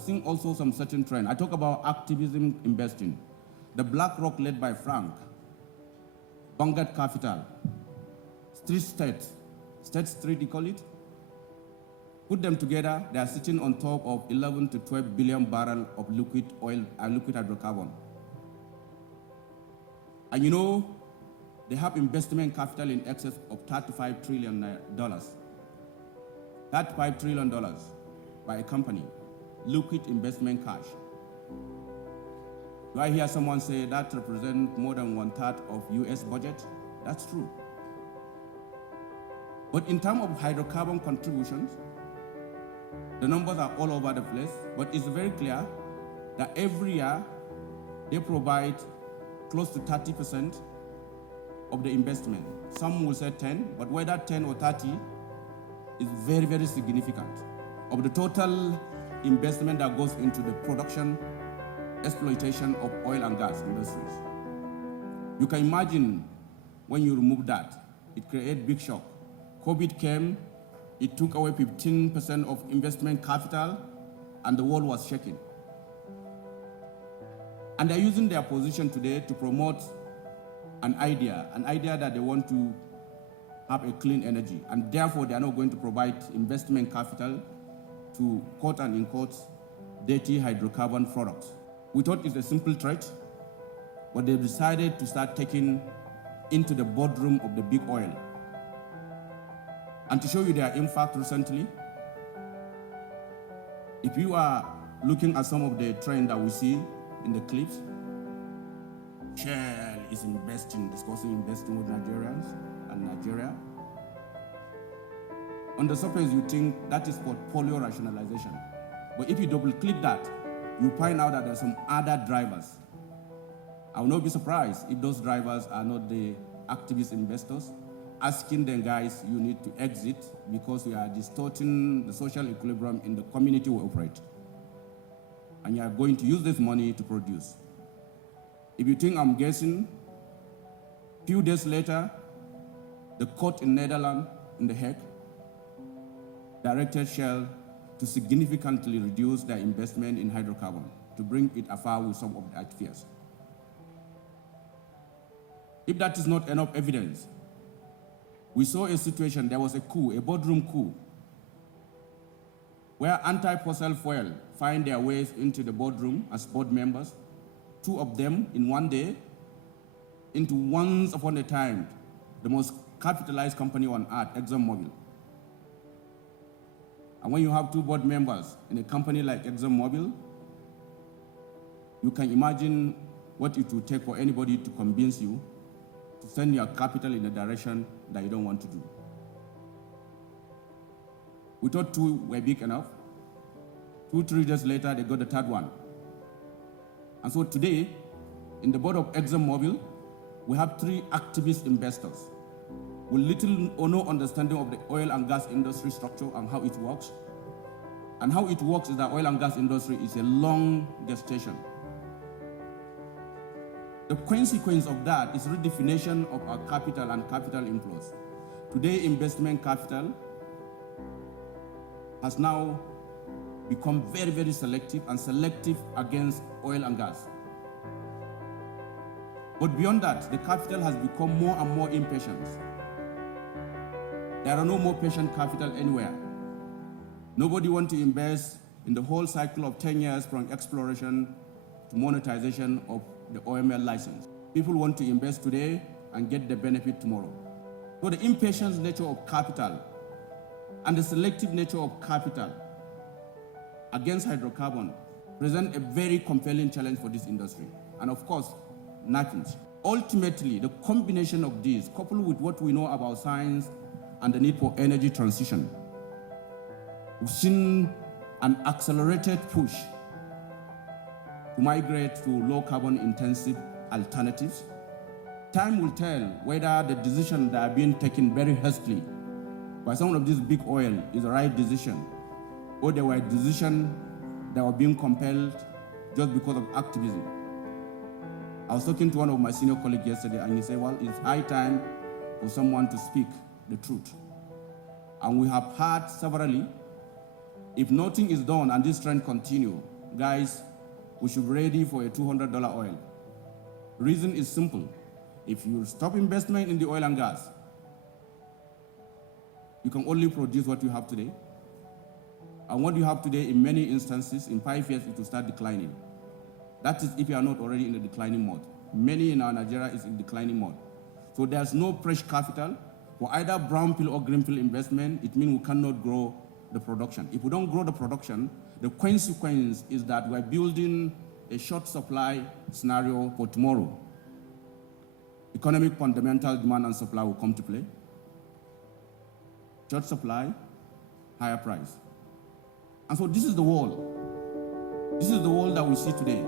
seen also some certain trend. I talk about activism investing. The BlackRock led by Frank, Vanguard Capital, State Street, they call it. Put them together, they are sitting on top of 11 to 12 billion barrels of liquid oil and liquid hydrocarbon. And you know, they have investment capital in excess of $35 trillion. $35 trillion by a company, liquid investment cash. Do I hear someone say that represents more than 1/3 of US budget? That's true. But in terms of hydrocarbon contributions, the numbers are all over the place, but it's very clear that every year they provide close to 30% of the investment. Some will say 10, but whether 10 or 30 is very, very significant of the total investment that goes into the production, exploitation of oil and gas industries. You can imagine when you remove that, it creates big shock. COVID came, it took away 15% of investment capital, and the world was shaking. And they're using their position today to promote an idea that they want to have a clean energy, and therefore they are not going to provide investment capital to quote and unquote dirty hydrocarbon products. We thought it's a simple threat, but they decided to start taking into the boardroom of the big oil. And to show you their impact recently, if you are looking at some of the trends that we see in the clips, Shell is discussing investing with Nigerians and Nigeria. On the surface, you think that is portfolio rationalization. But if you double click that, you find out that there are some other drivers. I will not be surprised if those drivers are not the activist investors asking them, guys, you need to exit because we are distorting the social equilibrium in the community we operate. And you are going to use this money to produce. If you think I'm guessing, a few days later, the court in Netherlands, in The Hague, directed Shell to significantly reduce their investment in hydrocarbon to bring it afar with some of the fears. If that is not enough evidence, we saw a situation, there was a coup, a boardroom coup, where anti-fossil fuel find their ways into the boardroom as board members, 2 of them in one day, into once upon a time, the most capitalized company on earth, ExxonMobil. And when you have 2 board members in a company like ExxonMobil, you can imagine what it would take for anybody to convince you to send your capital in a direction that you don't want to do. We thought 2 were big enough. 2-3 days later, they got the 3rd one. And so today, in the board of ExxonMobil, we have 3 activist investors with little or no understanding of the oil and gas industry structure and how it works. And how it works is that oil and gas industry is a long gestation. The consequence of that is redefinition of our capital and capital inflows. Today, investment capital has now become very, very selective and selective against oil and gas. But beyond that, the capital has become more and more impatient. There are no more patient capital anywhere. Nobody wants to invest in the whole cycle of 10 years from exploration to monetization of the OML license. People want to invest today and get the benefit tomorrow. So the impatient nature of capital and the selective nature of capital against hydrocarbon present a very compelling challenge for this industry. And of course, nothing. Ultimately, the combination of these, coupled with what we know about science and the need for energy transition, we've seen an accelerated push to migrate to low carbon intensive alternatives. Time will tell whether the decision that are being taken very hastily by some of these big oil is the right decision, or they were decisions that were being compelled just because of activism. I was talking to one of my senior colleagues yesterday, and he said, well, it's high time for someone to speak the truth. And we have heard severally, if nothing is done and this trend continues, guys, we should be ready for a $200 oil. Reason is simple. If you stop investment in the oil and gas, you can only produce what you have today. And what you have today, in many instances, in 5 years, it will start declining. That is if you are not already in the declining mode. Many in our Nigeria is in declining mode. So there's no fresh capital for either brownfield or greenfield investment. It means we cannot grow the production. If we don't grow the production, the consequence is that we're building a short supply scenario for tomorrow. Economic fundamental demand and supply will come to play. Short supply, higher price. And so this is the world. This is the world that we see today.